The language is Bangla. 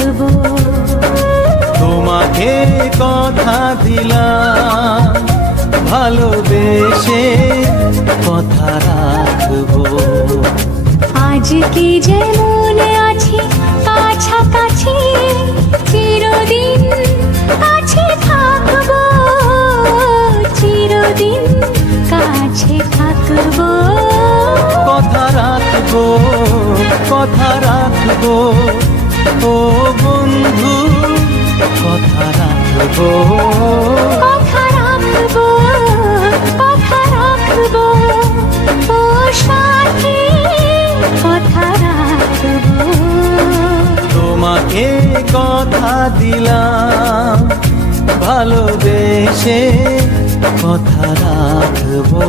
রাখবো। তোমাকে কথা দিলাম, ভালোবেসে কথা রাখবো। আজকে যেমন আছি কাছাকাছি, চিরদিন কাছে থাকবো, চিরদিন কাছে থাকবো। কথা রাখবো, কথা রাখবো, ও বন্ধু কথা রাখবো। কথা রাখবো, কথা রাখবো, ও সাথী কথা রাখবো। তোমাকে কথা দিলাম, ভালোবেসে কথা রাখবো।